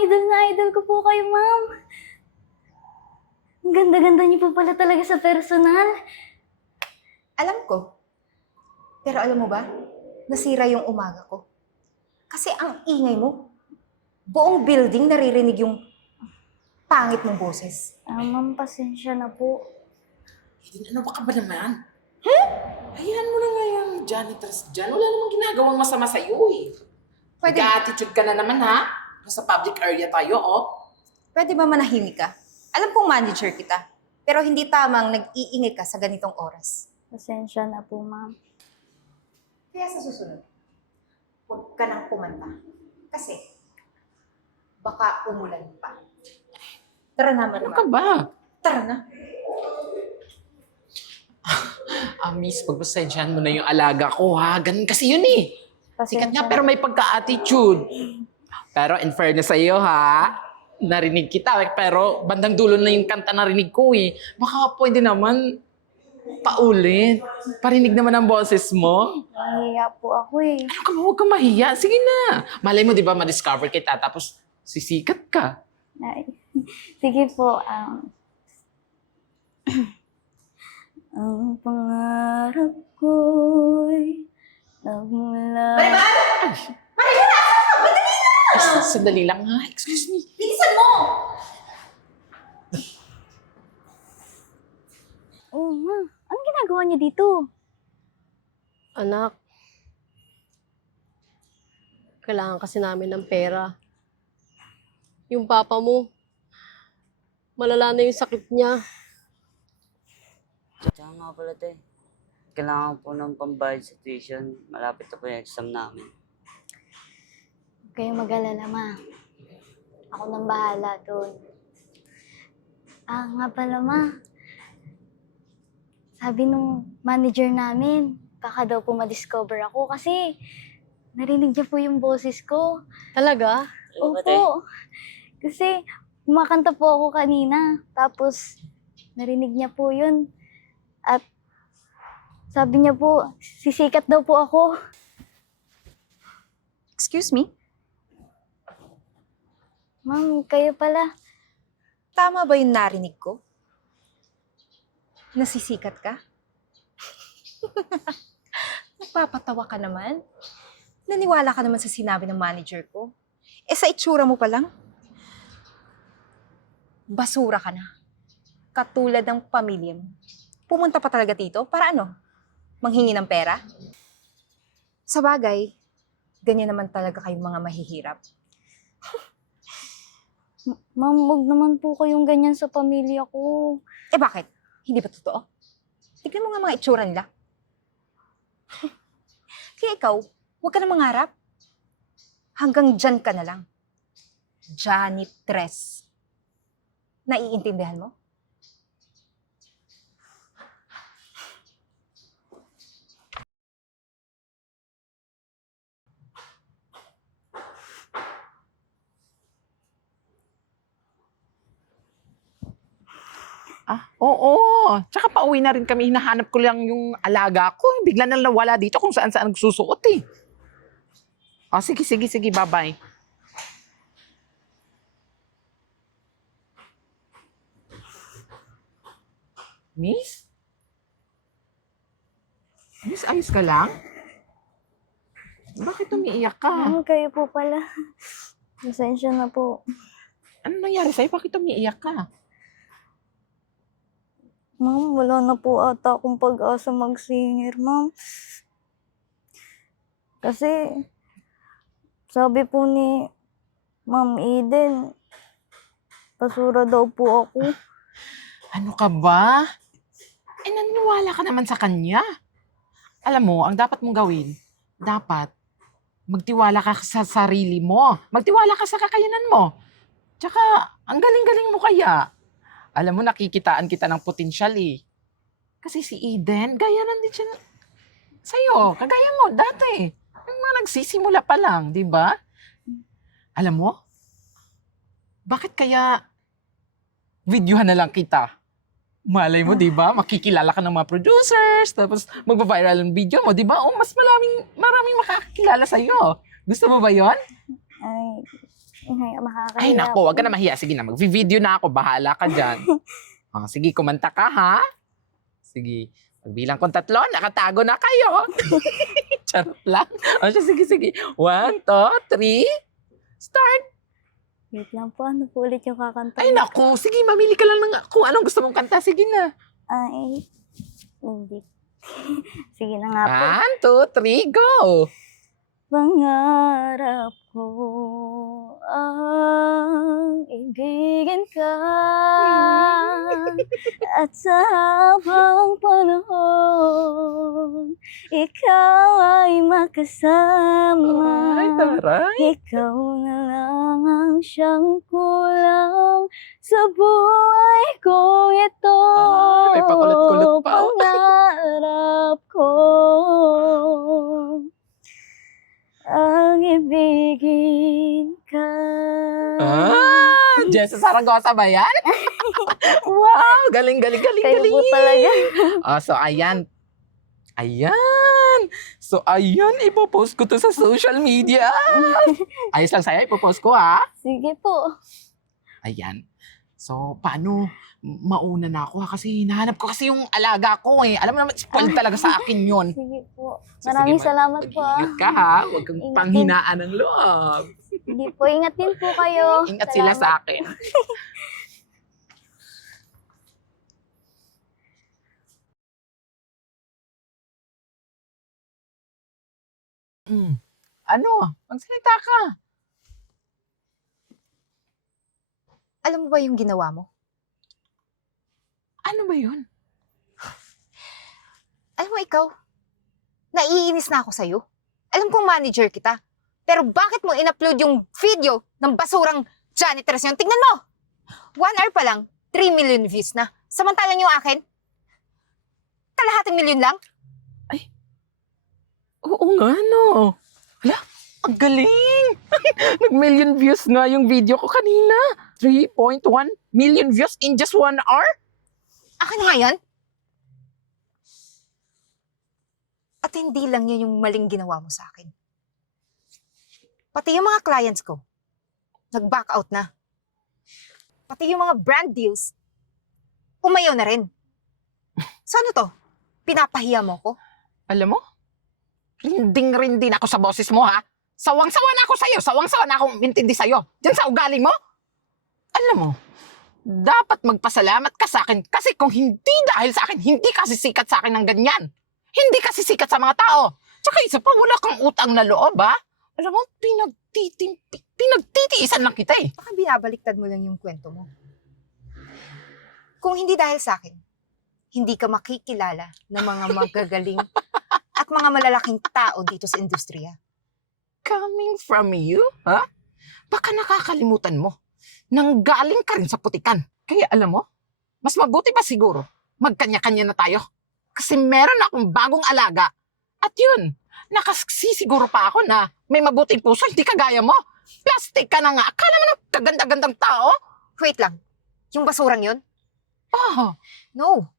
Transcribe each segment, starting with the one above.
idol na idol ko po kayo, ma'am. Ang ganda-ganda niyo po pala talaga sa personal. Alam ko. Pero alam mo ba, nasira yung umaga ko. Kasi ang ingay mo, buong building naririnig yung pangit mong boses. Ma'am, pasensya na po. Eden, ano ba ka ba naman? Hayaan mo na nga yung janitors dyan. Wala namang ginagawang masama sa'yo eh. Pwede, Nag-attitude ka na naman ha? Nasa public area tayo, oh. pwede ba manahimik ka? Alam kong manager kita, pero hindi tamang nag-iingay ka sa ganitong oras. Pasensya na po, ma'am. Kaya sa susunod, huwag ka nang kumanta. Kasi, baka umulan pa. Tara na, Ano Marimar. ka ba? Tara na. Miss, pagpasensyahan mo na yung alaga ko ha. Ganun kasi yun eh. Sikat nga Pasensya pero may pagka-attitude. Pero in fairness sa'yo ha, narinig kita pero bandang dulo na yung kanta narinig ko eh. Baka pwede naman paulit. Parinig naman ang boses mo. Nahiya po ako eh. Ano ka ba? Huwag kang mahiya. Sige na. Malay mo, di ba, ma-discover kita tapos sisikat ka. Ay, sige po. Ang pangarap ko'y nagmula... Marimar! Ay, sandali lang ha. Excuse me. Bilisan mo! Oh, ma. Anong ginagawa niyo dito? Anak, kailangan kasi namin ng pera. Yung papa mo, malala na yung sakit niya. Tsaka nga pala, te. Kailangan po ng pambayad sa tuition. Malapit na po yung exam namin. Huwag kayong mag-alala, ma. Ako nang bahala doon. Nga pala, ma. Sabi nung manager namin, baka daw po ma-discover ako kasi narinig niya po yung boses ko. Talaga? Ano ba, te? Opo. Kasi kumakanta po ako kanina. Tapos narinig niya po yun. At sabi niya po, sisikat daw po ako. Excuse me? Ma'am, kayo pala. Tama ba yung narinig ko? Nasisikat ka? Nagpapatawa ka naman? Naniwala ka naman sa sinabi ng manager ko? Sa itsura mo pa lang, basura ka na. Katulad ng pamilya mo. Pumunta pa talaga dito para ano? Manghingi ng pera? Sa bagay, ganyan naman talaga kayong mga mahihirap. Ma'am, huwag naman po kayong ganyan sa pamilya ko. Bakit? Hindi ba totoo? Tignan mo nga mga itsura nila. Kaya ikaw, huwag ka na mangarap. Hanggang dyan ka na lang. Janitress. Naiintindihan mo? Oo. Tsaka pauwi na rin kami. Hinahanap ko lang yung alaga ko. Bigla na nawala dito kung saan-saan nagsusuot eh. Sige, sige, sige. Bye-bye. Miss? Miss, ayos ka lang? Bakit umiiyak ka? Ma'am, kayo po pala. Pasensya na po. Ano nangyari sa'yo? Bakit umiiyak ka? Ma'am, wala na po ata akong pag-asa mag-singer, ma'am. Kasi, sabi po ni Ma'am Eden, basura daw po ako. Ano ka ba? Naniwala ka naman sa kanya. Alam mo, ang dapat mong gawin, dapat magtiwala ka sa sarili mo. Magtiwala ka sa kakayanan mo. Tsaka, ang galing-galing mo kaya. Alam mo, nakikitaan kita ng potensyal eh. Kasi si Eden, gaya din siya sa'yo. Kagaya mo, dati. Yung mga nagsisimula pa lang, di ba? Alam mo, bakit kaya videohan na lang kita? Malay mo, di ba? Makikilala ka ng mga producers, tapos magpa-viral ang video mo, di ba? Mas maraming makakakilala sa'yo. Gusto mo ba yon? Ay, Makakahiya Ay, naku, wag po. ka na mahiya. Sige na, mag-video na ako. Bahala ka dyan. Sige, kumanta ka, ha? Sige. Magbilang kong 3, nakatago na kayo. Charot lang. Sige, sige. 1, 2, 3, start. Wait lang po, ano po ulit yung kakanta? Ay, naku. Sige, mamili ka lang ng kung anong gusto mong kanta. Sige na. Ay, hindi. Sige na nga po. 1, 2, 3, go! Pangarap ko ang ibigin ka at sa habang panahon ikaw ay makasama. Ay, taray. Ikaw na lang ang siyang kulang sa buhay ko ito. Ay, may pakulit-kulit pa. Pangarap ko ang ibigin ka. Jessa Saragosa ba yan? Wow, galing, galing, galing, Kayo galing. po talaga. So, ayan. Ayan. So, ayan, ipopost ko to sa social media. Ayos lang sa'yo, ipopost ko, ha? Sige po. Ayan. So, paano? Mauna na ako, ha? Kasi hinahanap ko kasi yung alaga ko, eh. Alam mo naman, spoiled talaga sa akin yun. Sige po. So, Maraming sige, salamat po. Mag-ingat ka, ha? Huwag kang Ingat panghinaan ng loob. Hindi po. Ingat din po kayo. Ingat sila Salamat. sa akin. Ano? Magsalita ka. Alam mo ba yung ginawa mo? Ano ba yun? Alam mo ikaw, naiinis na ako sa'yo. Alam kong manager kita. Pero bakit mo in-upload yung video ng basurang janitress yun? Tingnan mo! 1 hour pa lang, 3 million views na. Samantalang yung akin, kalahating milyon lang. Oo nga, no. Hala, ang galing. Nag-million views nga yung video ko kanina. 3.1 million views in just 1 hour. Akin nga yan. At hindi lang yan yung maling ginawa mo sa akin. Pati yung mga clients ko, nag-back out na. Pati yung mga brand deals, umayaw na rin. So ano to? Pinapahiya mo ko? Alam mo, rinding-rindi na ako sa boses mo, ha? Sawang-sawa na ako sa'yo. Sawang-sawa na akong intindi sa'yo. Diyan sa ugali mo. Alam mo, dapat magpasalamat ka sa akin kasi kung hindi dahil sa akin, hindi ka sisikat sa akin ng ganyan. Hindi ka sisikat sa mga tao. Tsaka isa pa, wala kang utang na loob, ha? Alam mo, pinagtitiisan lang kita, eh. Baka binabaliktad mo lang yung kwento mo. Kung hindi dahil sa akin, hindi ka makikilala ng mga magagaling at mga malalaking tao dito sa industriya. Coming from you, ha? Baka nakakalimutan mo. Nanggaling ka rin sa putikan. Kaya alam mo, mas mabuti pa siguro, magkanya-kanya na tayo. Kasi meron akong bagong alaga. At yun, nakasisiguro pa ako na may mabuting puso, hindi kagaya mo. Plastic ka na nga. Akala mo ng kaganda-gandang tao? Wait lang, yung basurang yun? Oh, No,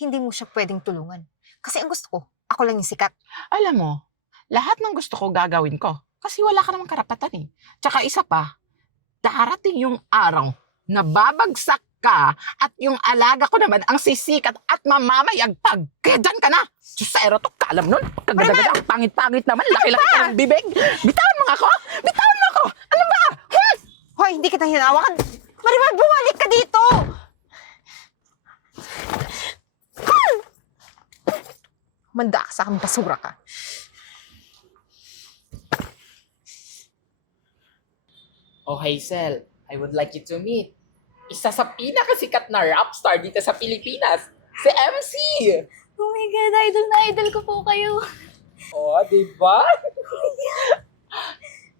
hindi mo siya pwedeng tulungan. Kasi ang gusto ko, ako lang yung sikat. alam mo, lahat ng gusto ko gagawin ko. Kasi wala ka namang karapatan, eh. Tsaka isa pa, darating yung araw na babagsak ka at yung alaga ko naman ang sisikat at mamamayagpag. Kaya dyan ka na. Susero to, kalam nun. Kagada-gada, ang pangit-pangit naman. Laki-laki ka ng bibig. Bitawan mo nga ako. Bitawan mo ako. Ano ba? Hoy, hindi kita hinawakan. Marimar, bumalik ka dito! Manda ka sa akin, basura ka. Oh, Hazel, I would like you to meet isa sa pinakasikat na rap star dito sa Pilipinas, si MC. Oh my God, idol na idol ko po kayo. Oh, di ba?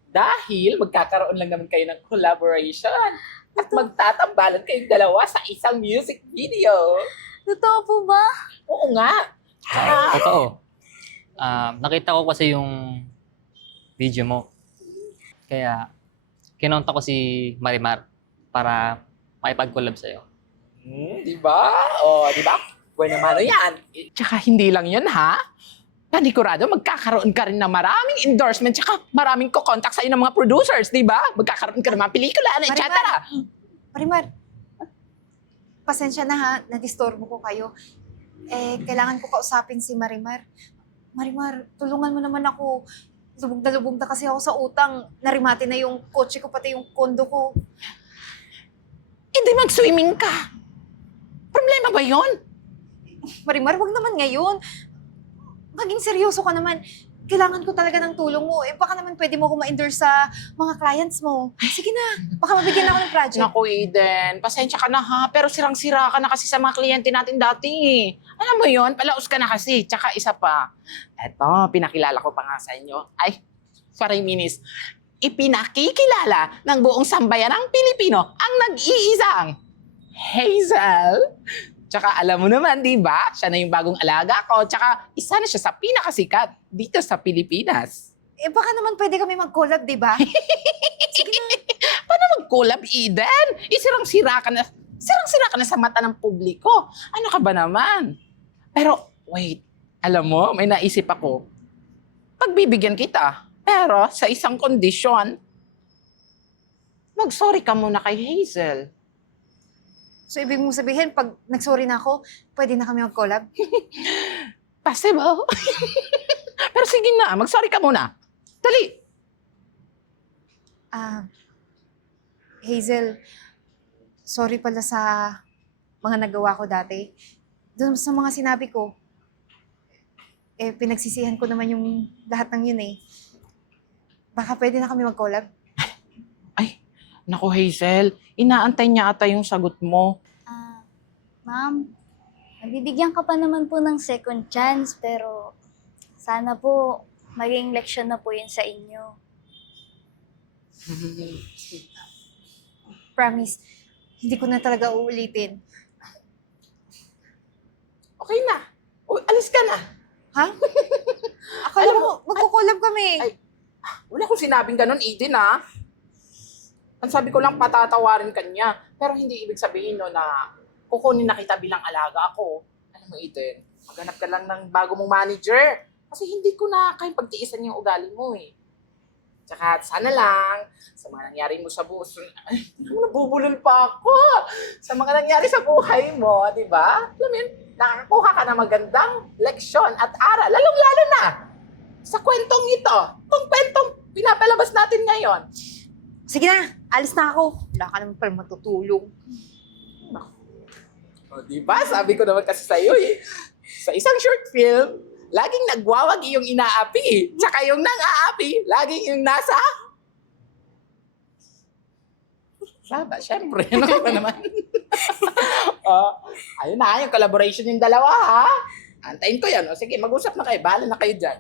Dahil magkakaroon lang naman kayo ng collaboration at magtatambalan kayong dalawa sa isang music video. Totoo po ba? Oo nga. Totoo. Nakita ko kasi yung video mo. Kaya, kinonta ko si Marimar para makipag-collab sa'yo. Di ba? Oh, di ba? Bueno, mano yan. Tsaka hindi lang yun, ha? panigurado, magkakaroon ka rin ng maraming endorsement tsaka maraming ko-contact sa'yo ng mga producers, di ba? Magkakaroon ka ng mga pelikula, etc. Marimar, pasensya na ha, na-disturbo ko kayo. Kailangan ko kausapin si Marimar. Marimar, tulungan mo naman ako. Lubog na kasi ako sa utang. Narimati na yung kotse ko, pati yung kondo ko. Hindi mag-swimming ka. Problema ba yon? Marimar, wag naman ngayon. Maging seryoso ka naman. Kailangan ko talaga ng tulong mo. Baka naman pwede mo ako ma-endorse sa mga clients mo. Sige na, baka mabigyan ako ng project. Naku, Eden, pasensya ka na ha, pero sirang-sira ka na kasi sa mga kliyente natin dati. Alam mo yon, palaos ka na kasi. Tsaka isa pa, eto, pinakilala ko pa nga sa inyo. Ay, sorry, Minis. Ipinakikilala ng buong sambayan ng Pilipino ang nag-iisang Hazel. Tsaka alam mo naman, di ba? Siya na yung bagong alaga ko. Tsaka isa na siya sa pinakasikat dito sa Pilipinas. Baka naman pwede kami mag-collab, di ba? Paano mag-collab, Eden? Sirang-sira ka na. Sirang-sira ka na sa mata ng publiko. Ano ka ba naman? Pero, wait. Alam mo, may naisip ako. Pagbibigyan kita. Pero, sa isang kondisyon, mag-sorry ka muna kay Hazel. So, ibig mong sabihin, pag nag-sorry na ako, pwede na kami mag-collab? Possible. Pero sige na, mag-sorry ka muna. Dali. Hazel, sorry pala sa mga nagawa ko dati. Doon sa mga sinabi ko, pinagsisihan ko naman yung lahat ng yun eh. Baka pwede na kami mag-collab? Ay, naku Hazel, inaantay niya ata yung sagot mo. Ma'am, nabibigyan ka pa naman po ng second chance, pero sana po maging leksyon na po yun sa inyo. Promise, hindi ko na talaga uulitin. Okay na. Uy, alis ka na. Ha? Akala mo, magko-collab kami. Ay. Wala akong sinabing ganun, Eden, ha? Ang sabi ko lang, patatawarin ka niya. Pero hindi ibig sabihin no na kukunin na kita bilang alaga ako. Alam mo, Eden, maghanap ka lang ng bago mong manager. Kasi hindi ko na kayang pagtiisan yung ugali mo, eh. Tsaka sana lang, sa mga nangyari mo sa buhay, ay, nabubulol pa ako. Sa mga nangyari sa buhay mo, di ba? Alam mo yun, nakakakuha ka ng magandang leksyon at aral, lalong-lalo na sa kwentong ito. Kung kwentong pinapalabas natin ngayon. Sige na, alis na ako. Wala ka naman pala matutulong. O, diba? Sabi ko naman kasi sa'yo eh. Sa isang short film, laging nagwawagi yung inaapi. Tsaka yung nang-aapi, laging yung nasa... Saba, syempre. Ano ba naman? Ayun na, yung collaboration yung dalawa, ha? Antayin ko yan. O, sige, mag-usap na kayo. Bahala na kayo dyan.